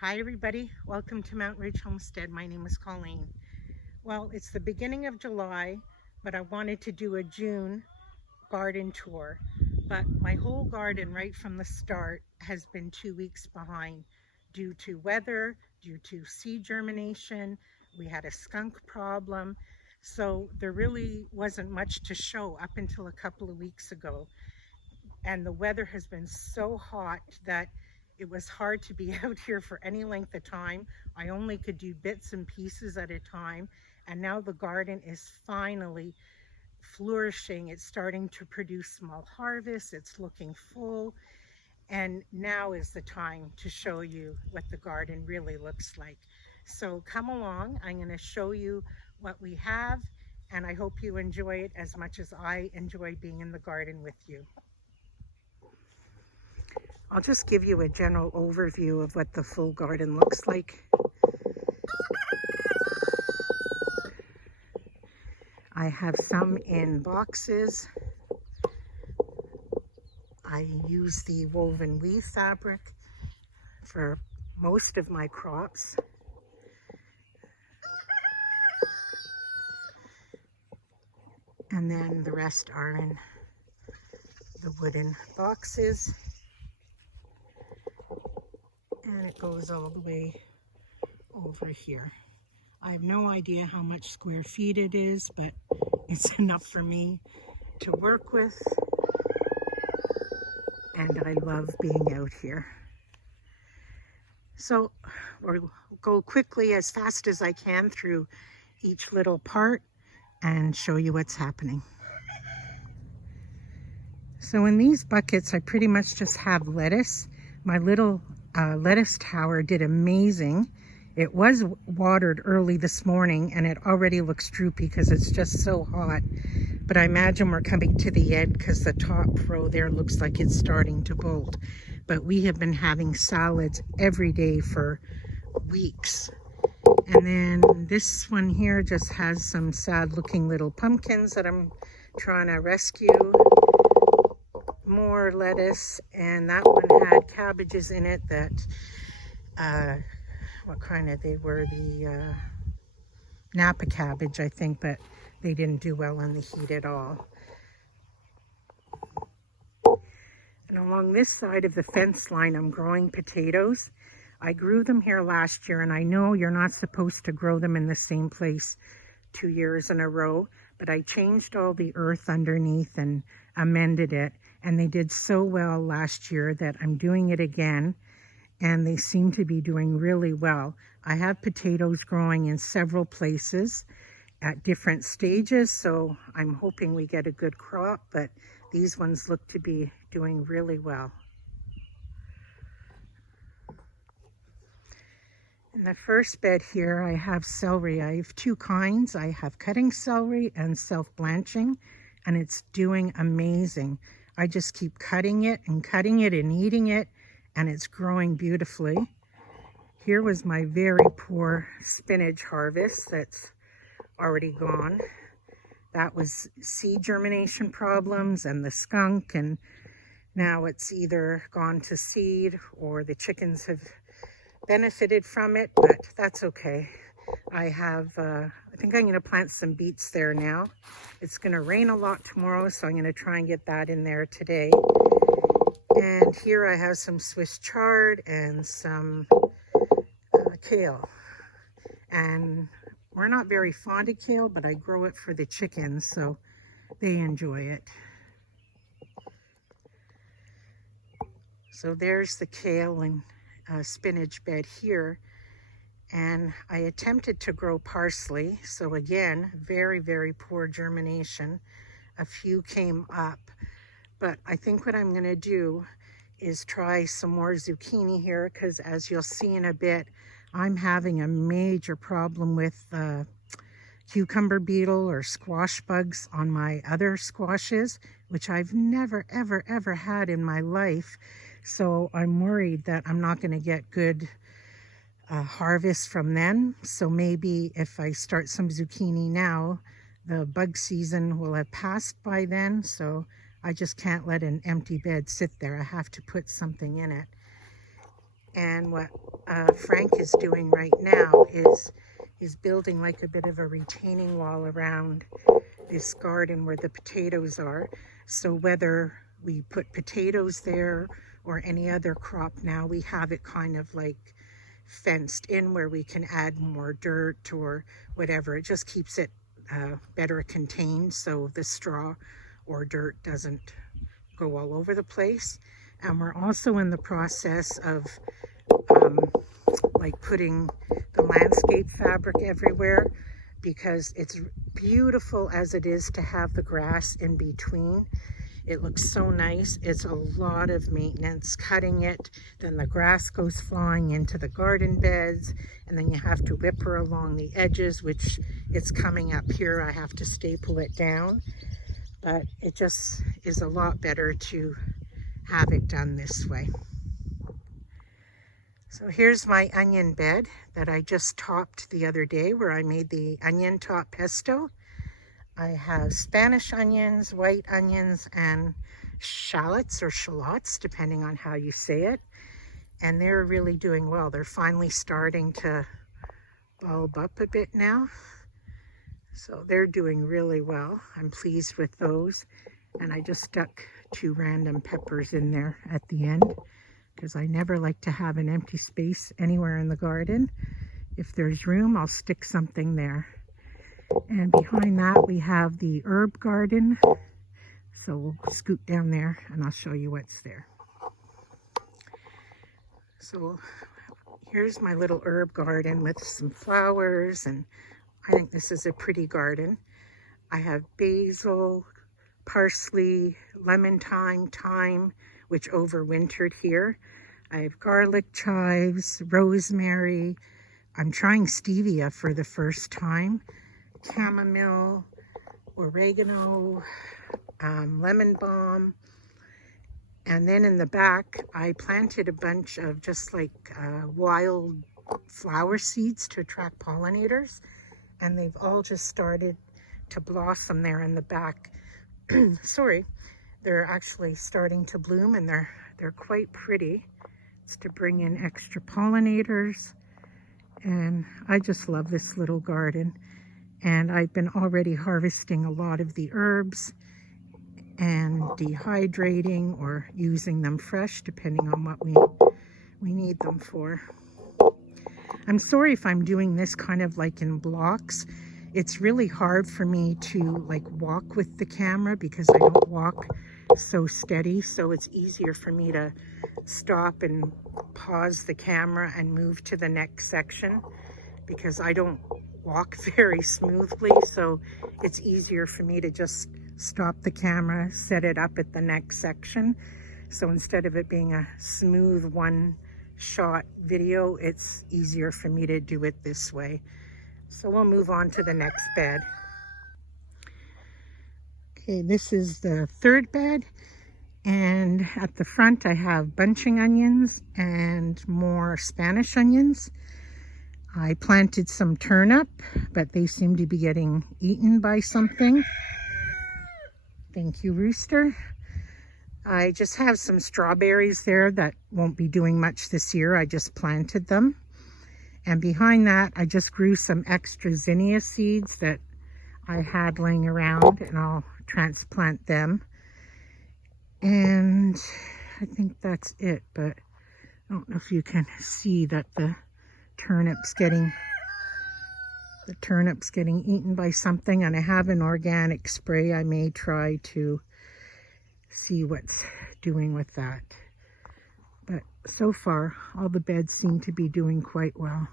Hi everybody, welcome to Mount Ridge Homestead. My name is Colleen. Well, it's the beginning of July, but I wanted to do a June garden tour. But my whole garden right from the start has been 2 weeks behind due to weather, due to seed germination. We had a skunk problem. So there really wasn't much to show up until a couple of weeks ago. And the weather has been so hot that it was hard to be out here for any length of time. I only could do bits and pieces at a time. And now the garden is finally flourishing. It's starting to produce small harvests. It's looking full. And now is the time to show you what the garden really looks like. So come along. I'm going to show you what we have. And I hope you enjoy it as much as I enjoy being in the garden with you. I'll just give you a general overview of what the full garden looks like. I have some in boxes. I use the woven weave fabric for most of my crops. And then the rest are in the wooden boxes. And it goes all the way over here. I have no idea how much square feet it is, but it's enough for me to work with. And I love being out here. So we'll go quickly, as fast as I can, through each little part and show you what's happening. So in these buckets, I pretty much just have lettuce. My little lettuce tower did amazing. It was watered early this morning and it already looks droopy because it's just so hot. But I imagine we're coming to the end because the top row there looks like it's starting to bolt. But we have been having salads every day for weeks. And then this one here just has some sad looking little pumpkins that I'm trying to rescue. More lettuce, and that one had cabbages in it that, what kind of, they were the Napa cabbage, I think, but they didn't do well in the heat at all. And along this side of the fence line, I'm growing potatoes. I grew them here last year, and I know you're not supposed to grow them in the same place 2 years in a row, but I changed all the earth underneath and amended it, and they did so well last year that I'm doing it again, and they seem to be doing really well. I have potatoes growing in several places at different stages, so I'm hoping we get a good crop, but these ones look to be doing really well. In the first bed here, I have celery. I have two kinds. I have cutting celery and self-blanching, and it's doing amazing. I just keep cutting it and eating it, and it's growing beautifully. Here was my very poor spinach harvest that's already gone. That was seed germination problems and the skunk, and now it's either gone to seed or the chickens have benefited from it, but that's okay. I think I'm going to plant some beets there now. It's going to rain a lot tomorrow, so I'm going to try and get that in there today. And here I have some Swiss chard and some kale. And we're not very fond of kale, but I grow it for the chickens, so they enjoy it. So there's the kale and spinach bed here, and I attempted to grow parsley. So again, very, very poor germination. A few came up, but I think what I'm going to do is try some more zucchini here, because as you'll see in a bit, I'm having a major problem with cucumber beetle or squash bugs on my other squashes, which I've never, ever, ever had in my life. So I'm worried that I'm not going to get good harvest from them. So maybe if I start some zucchini now, the bug season will have passed by then. So I just can't let an empty bed sit there. I have to put something in it. And what Frank is doing right now is he's building like a bit of a retaining wall around this garden where the potatoes are. So whether we put potatoes there or any other crop now, we have it kind of like fenced in where we can add more dirt or whatever. It just keeps it better contained so the straw or dirt doesn't go all over the place. And we're also in the process of like putting the landscape fabric everywhere, because it's beautiful as it is to have the grass in between. It looks so nice. It's a lot of maintenance, cutting it, then the grass goes flying into the garden beds, and then you have to whipper along the edges, which it's coming up here. I have to staple it down, but it just is a lot better to have it done this way. So here's my onion bed that I just topped the other day, where I made the onion top pesto. I have Spanish onions, white onions, and shallots or shallots, depending on how you say it. And they're really doing well. They're finally starting to bulb up a bit now. So they're doing really well. I'm pleased with those. And I just stuck 2 random peppers in there at the end, because I never like to have an empty space anywhere in the garden. If there's room, I'll stick something there. And behind that we have the herb garden. So we'll scoot down there and I'll show you what's there. So here's my little herb garden with some flowers, and I think this is a pretty garden. I have basil, parsley, lemon thyme, which overwintered here. I have garlic chives, rosemary. I'm trying stevia for the first time. Chamomile, oregano, lemon balm. And then in the back, I planted a bunch of just like wild flower seeds to attract pollinators. And they've all just started to blossom there in the back. Sorry, they're actually starting to bloom, and they're quite pretty. It's to bring in extra pollinators. And I just love this little garden. And I've been already harvesting a lot of the herbs and dehydrating or using them fresh, depending on what we need them for. I'm sorry if I'm doing this kind of like in blocks. It's really hard for me to like walk with the camera because I don't walk so steady. So it's easier for me to stop and pause the camera and move to the next section, because I don't walk very smoothly. So it's easier for me to just stop the camera, set it up at the next section. So instead of it being a smooth one shot video, it's easier for me to do it this way. So we'll move on to the next bed. Okay, this is the third bed, and at the front I have bunching onions and more Spanish onions. I planted some turnip, but they seem to be getting eaten by something. Thank you, Rooster. I just have some strawberries there that won't be doing much this year. I just planted them. And behind that, I just grew some extra zinnia seeds that I had laying around, and I'll transplant them. And I think that's it, but I don't know if you can see that the turnip's getting eaten by something, and I have an organic spray. I may try to see what's doing with that. But so far, all the beds seem to be doing quite well.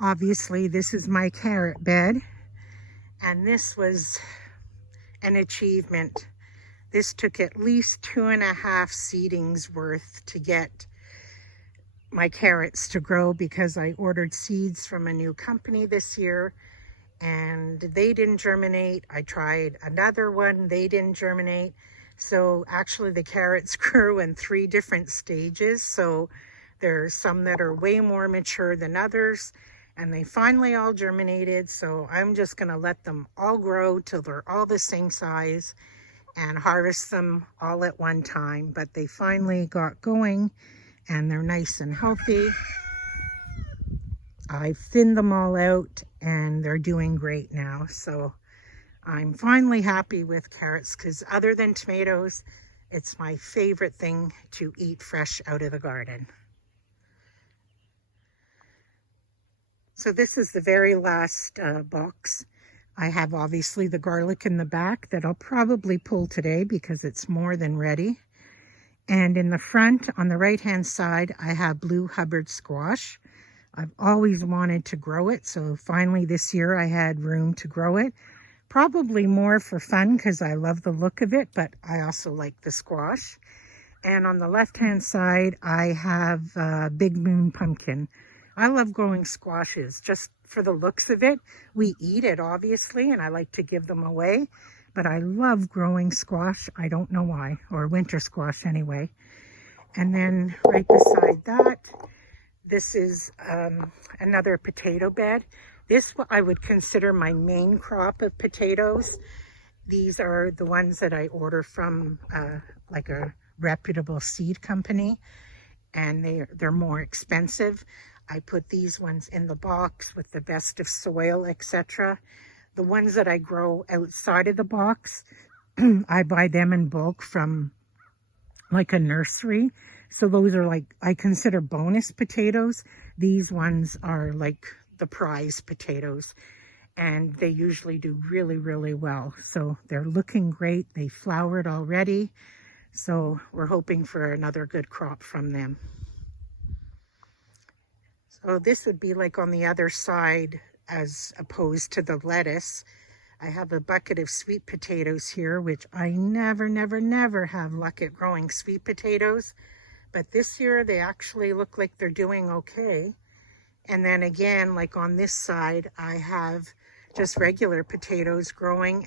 Obviously, this is my carrot bed, and this was an achievement. This took at least 2.5 seedings worth to get my carrots to grow, because I ordered seeds from a new company this year and they didn't germinate. I tried another one, they didn't germinate. So actually the carrots grew in 3 different stages. So there's some that are way more mature than others, and they finally all germinated. So I'm just gonna let them all grow till they're all the same size, and harvest them all at one time, but they finally got going and they're nice and healthy. I've thinned them all out and they're doing great now. So I'm finally happy with carrots because other than tomatoes, it's my favorite thing to eat fresh out of the garden. So this is the very last box. I have obviously the garlic in the back that I'll probably pull today because it's more than ready. And in the front, on the right-hand side, I have blue Hubbard squash. I've always wanted to grow it, so finally this year I had room to grow it. Probably more for fun because I love the look of it, but I also like the squash. And on the left-hand side, I have Big Moon pumpkin. I love growing squashes just for the looks of it. We eat it, obviously, and I like to give them away. But I love growing squash. I don't know why, or winter squash anyway. And then right beside that, this is another potato bed. This I would consider my main crop of potatoes. These are the ones that I order from like a reputable seed company, and they're more expensive. I put these ones in the box with the best of soil, etc. The ones that I grow outside of the box, I buy them in bulk from like a nursery. So those are like, I consider bonus potatoes. These ones are like the prize potatoes, and they usually do really, really well. So they're looking great. They flowered already. So we're hoping for another good crop from them. So this would be like on the other side as opposed to the lettuce. I have a bucket of sweet potatoes here, which I never have luck at growing sweet potatoes. But this year they actually look like they're doing okay. And then again, like on this side, I have just regular potatoes growing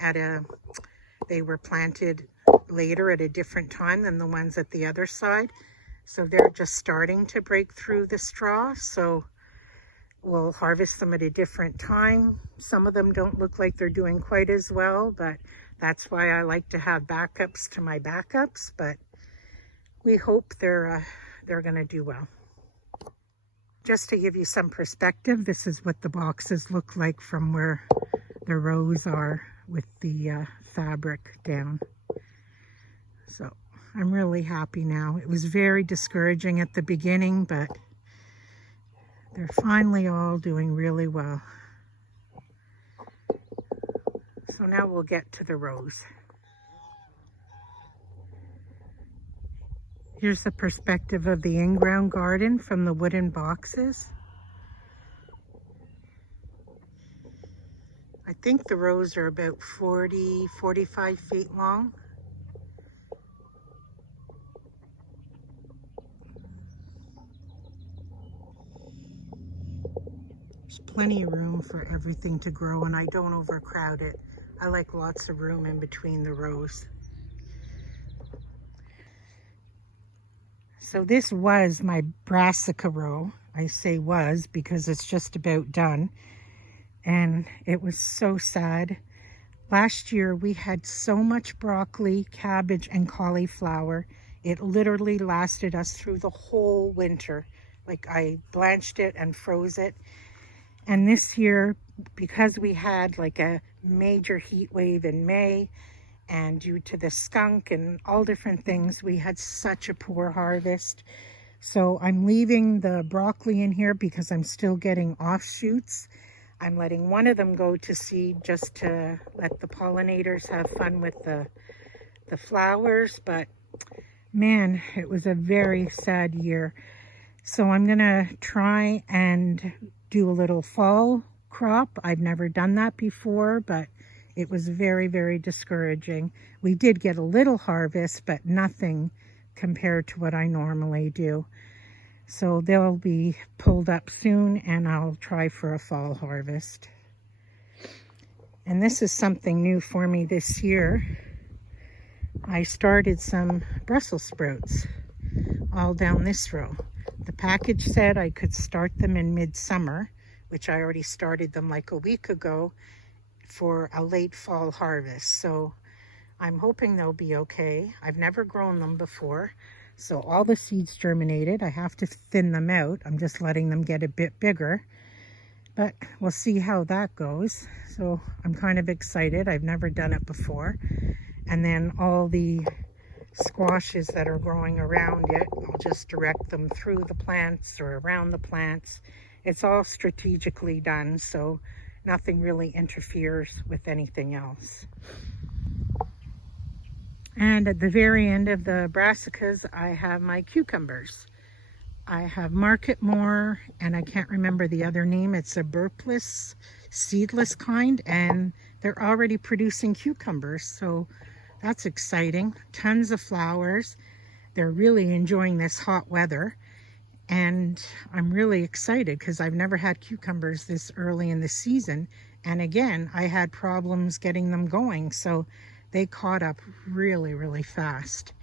they were planted later at a different time than the ones at the other side. So they're just starting to break through the straw. So we'll harvest them at a different time. Some of them don't look like they're doing quite as well, but that's why I like to have backups to my backups. But we hope they're going to do well. Just to give you some perspective, this is what the boxes look like from where the rows are with the fabric down. So I'm really happy now. It was very discouraging at the beginning, but they're finally all doing really well. So now we'll get to the rows. Here's the perspective of the in-ground garden from the wooden boxes. I think the rows are about 45 feet long. There's plenty of room for everything to grow, and I don't overcrowd it. I like lots of room in between the rows. So this was my brassica row. I say was because it's just about done. And it was so sad. Last year we had so much broccoli, cabbage, and cauliflower. It literally lasted us through the whole winter. Like I blanched it and froze it. And this year, because we had like a major heat wave in May, and due to the skunk and all different things, we had such a poor harvest. So I'm leaving the broccoli in here because I'm still getting offshoots. I'm letting one of them go to seed just to let the pollinators have fun with the flowers. But man, it was a very sad year. So I'm gonna try and do a little fall crop. I've never done that before, but it was very, very discouraging. We did get a little harvest, but nothing compared to what I normally do. So they'll be pulled up soon, and I'll try for a fall harvest. And this is something new for me this year. I started some Brussels sprouts all down this row. The package said I could start them in midsummer, which I already started them like a week ago, for a late fall harvest. So I'm hoping they'll be okay. I've never grown them before. So all the seeds germinated. I have to thin them out. I'm just letting them get a bit bigger. But we'll see how that goes. So I'm kind of excited. I've never done it before. And then all the squashes that are growing around it, I'll just direct them through the plants or around the plants. It's all strategically done, so nothing really interferes with anything else. And at the very end of the brassicas, I have my cucumbers. I have Market More, and I can't remember the other name. It's a burpless, seedless kind, and they're already producing cucumbers, so that's exciting. Tons of flowers. They're really enjoying this hot weather, and I'm really excited because I've never had cucumbers this early in the season, and again, I had problems getting them going, so they caught up really, really fast.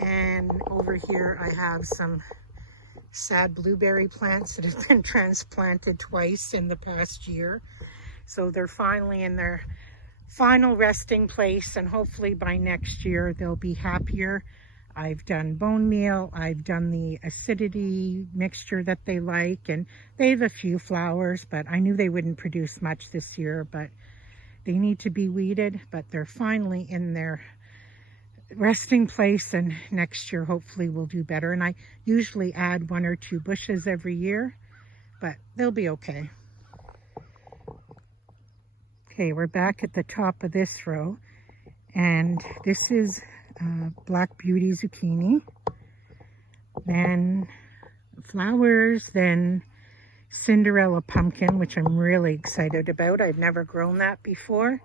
And over here I have some sad blueberry plants that have been transplanted twice in the past year. So they're finally in their final resting place, and hopefully by next year they'll be happier. I've done bone meal, I've done the acidity mixture that they like, and they have a few flowers, but I knew they wouldn't produce much this year, but they need to be weeded. But they're finally in their resting place, and next year hopefully we'll do better. And I usually add 1 or 2 bushes every year, but they'll be okay. Okay, we're back at the top of this row, and this is Black Beauty zucchini, then flowers, then Cinderella pumpkin, which I'm really excited about. I've never grown that before.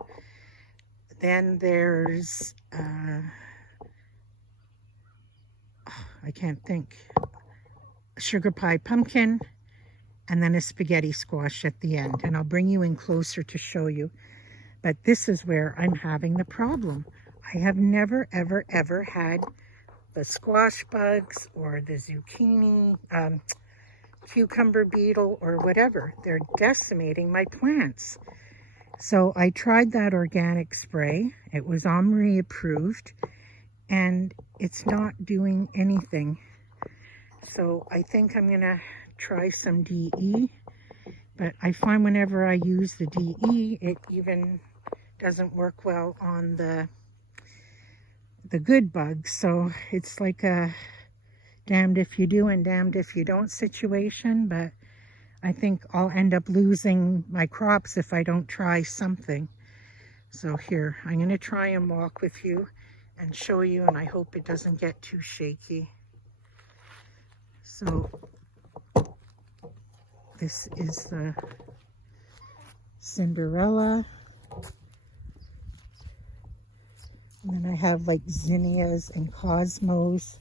Then there's I can't think, sugar pie pumpkin, and then a spaghetti squash at the end. And I'll bring you in closer to show you. But this is where I'm having the problem. I have never, ever, ever had the squash bugs or the zucchini, cucumber beetle or whatever. They're decimating my plants. So I tried that organic spray. It was OMRI approved, and it's not doing anything. So I think I'm gonna try some DE, but I find whenever I use the DE, it even doesn't work well on the good bugs. So it's like a damned if you do and damned if you don't situation, but I think I'll end up losing my crops if I don't try something. So here, I'm going to try and walk with you and show you, and I hope it doesn't get too shaky. So this is the Cinderella. And then I have like zinnias and cosmos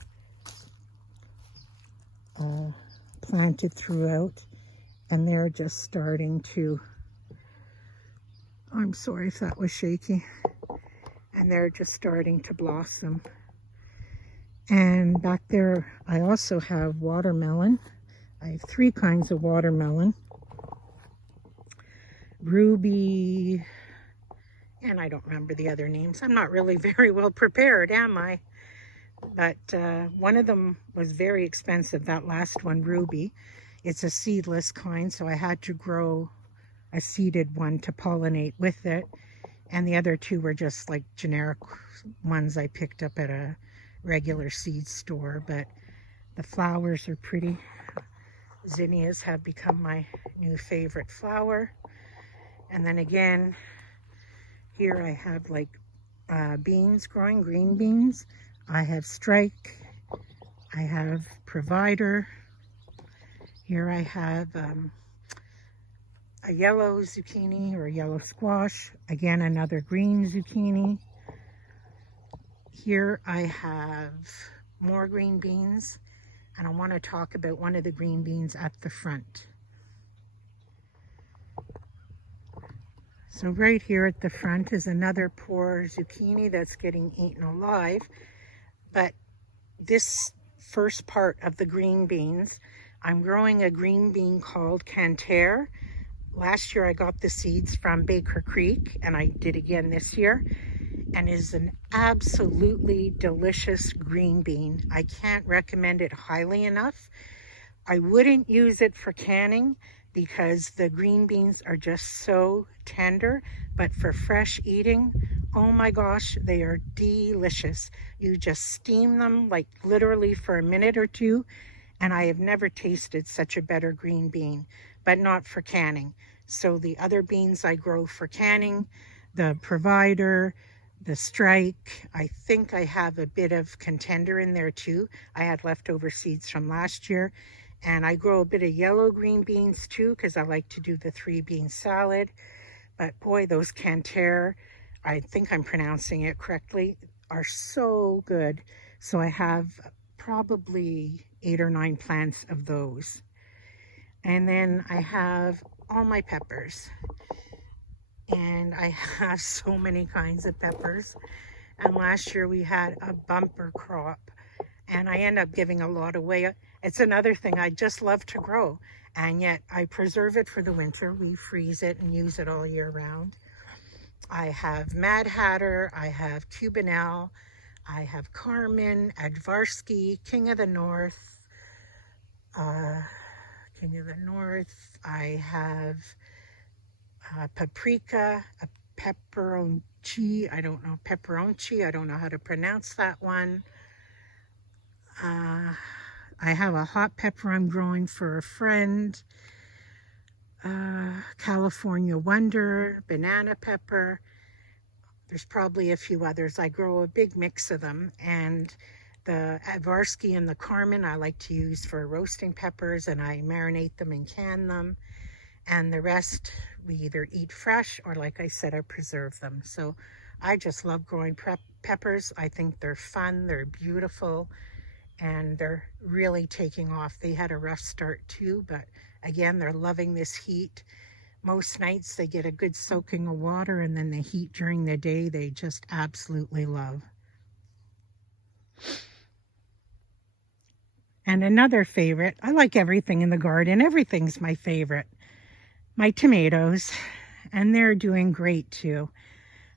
planted throughout, and they're just starting to, I'm sorry if that was shaky, and they're just starting to blossom. And back there I also have watermelon. I have 3 kinds of watermelon. Ruby, and I don't remember the other names. I'm not really very well prepared, am I? But one of them was very expensive, that last one, Ruby. It's a seedless kind, so I had to grow a seeded one to pollinate with it. And the other 2 were just like generic ones I picked up at a regular seed store. But the flowers are pretty. Zinnias have become my new favorite flower. And then again, here I have like beans growing, green beans. I have Strike. I have Provider. Here I have a yellow zucchini or a yellow squash. Again, another green zucchini. Here I have more green beans, and I want to talk about one of the green beans at the front. So right here at the front is another poor zucchini that's getting eaten alive. But this first part of the green beans, I'm growing a green bean called Canter. Last year I got the seeds from Baker Creek, and I did again this year. and is an absolutely delicious green bean. I can't recommend it highly enough. I wouldn't use it for canning because the green beans are just so tender, but for fresh eating, oh my gosh, they are delicious. You just steam them like literally for a minute or two, and I have never tasted such a better green bean, but not for canning. So the other beans I grow for canning, the Provider, the Strike, I think I have a bit of Contender in there too. I had leftover seeds from last year. And I grow a bit of yellow green beans too, because I like to do the 3-bean salad. But boy, those Canter, I think I'm pronouncing it correctly, are so good. So I have probably 8 or 9 plants of those. And then I have all my peppers. And I have so many kinds of peppers. And last year we had a bumper crop. And I end up giving a lot away. It's another thing I just love to grow, and yet I preserve it for the winter. We freeze it and use it all year round. I have Mad Hatter, I have Cubanelle, I have Carmen, Advarsky, King of the North, I have Paprika, a pepperonchi, I don't know how to pronounce that one. I have a hot pepper I'm growing for a friend, California Wonder, banana pepper. There's probably a few others. I grow a big mix of them, and the Advarsky and the Carmen I like to use for roasting peppers, and I marinate them and can them. And the rest we either eat fresh or, like I said, I preserve them. So I just love growing peppers. I think they're fun, they're beautiful, and they're really taking off. They had a rough start too, but again, they're loving this heat. Most nights they get a good soaking of water, and then the heat during the day they just absolutely love. And another favorite, I like everything in the garden. Everything's my favorite. My tomatoes, and they're doing great too.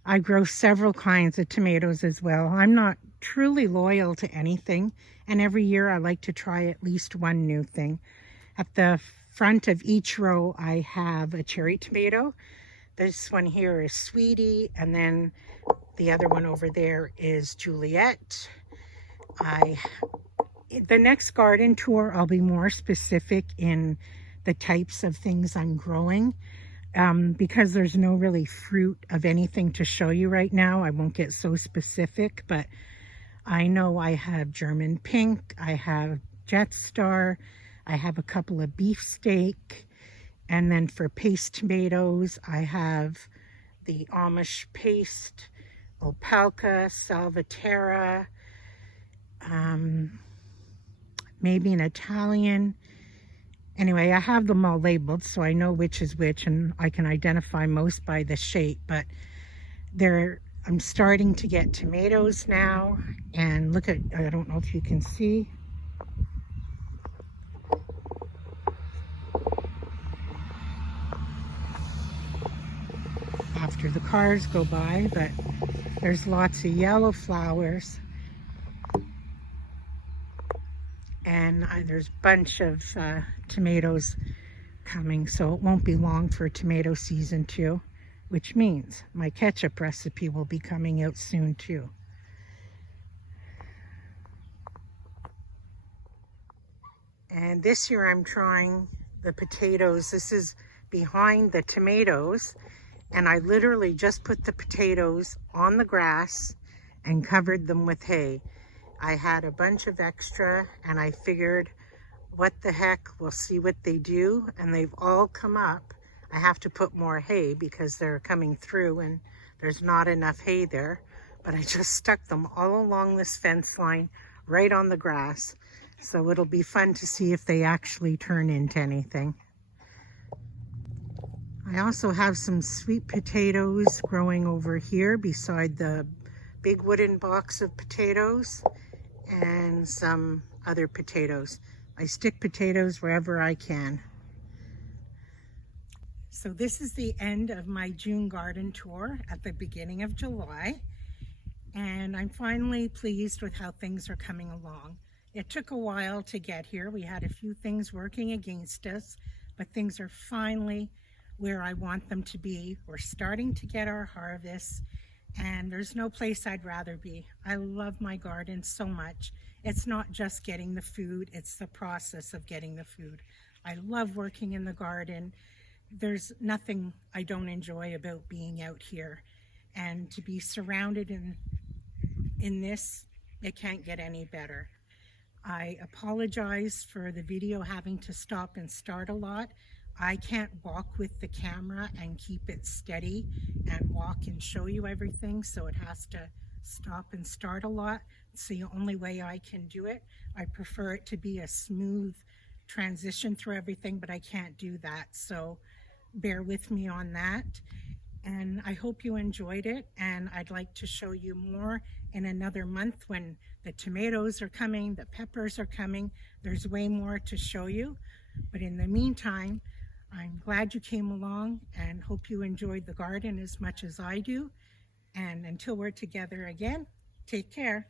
I grow several kinds of tomatoes as well. I'm not truly loyal to anything, and every year I like to try at least one new thing. At the front of each row I have a cherry tomato. This one here is Sweetie, and then the other one over there is Juliet. The next garden tour I'll be more specific in the types of things I'm growing. Because there's no really fruit of anything to show you right now, I won't get so specific, but I know I have German pink, I have Jet Star, I have a couple of beefsteak, and then for paste tomatoes, I have the Amish paste, Opalka, Salvatierra, maybe an Italian. Anyway, I have them all labeled so I know which is which, and I can identify most by the shape, but I'm starting to get tomatoes now, and look at, I don't know if you can see. After the cars go by, but there's lots of yellow flowers. And there's a bunch of tomatoes coming, so it won't be long for tomato season too, which means my ketchup recipe will be coming out soon too. And this year I'm trying the potatoes. This is behind the tomatoes, and I literally just put the potatoes on the grass and covered them with hay. I had a bunch of extra, and I figured, what the heck, we'll see what they do, and they've all come up. I have to put more hay because they're coming through and there's not enough hay there, but I just stuck them all along this fence line right on the grass. So it'll be fun to see if they actually turn into anything. I also have some sweet potatoes growing over here beside the big wooden box of potatoes, and some other potatoes. I stick potatoes wherever I can. So this is the end of my June garden tour at the beginning of July. and I'm finally pleased with how things are coming along. It took a while to get here. We had a few things working against us, but things are finally where I want them to be. We're starting to get our harvest, and there's no place I'd rather be. I love my garden so much. It's not just getting the food, it's the process of getting the food. I love working in the garden. There's nothing I don't enjoy about being out here. And to be surrounded in this, it can't get any better. I apologize for the video having to stop and start a lot. I can't walk with the camera and keep it steady and walk and show you everything, so it has to stop and start a lot. It's the only way I can do it. I prefer it to be a smooth transition through everything, but I can't do that, so bear with me on that. And I hope you enjoyed it, and I'd like to show you more in another month when the tomatoes are coming, the peppers are coming. There's way more to show you, but in the meantime, I'm glad you came along and hope you enjoyed the garden as much as I do. And until we're together again, take care.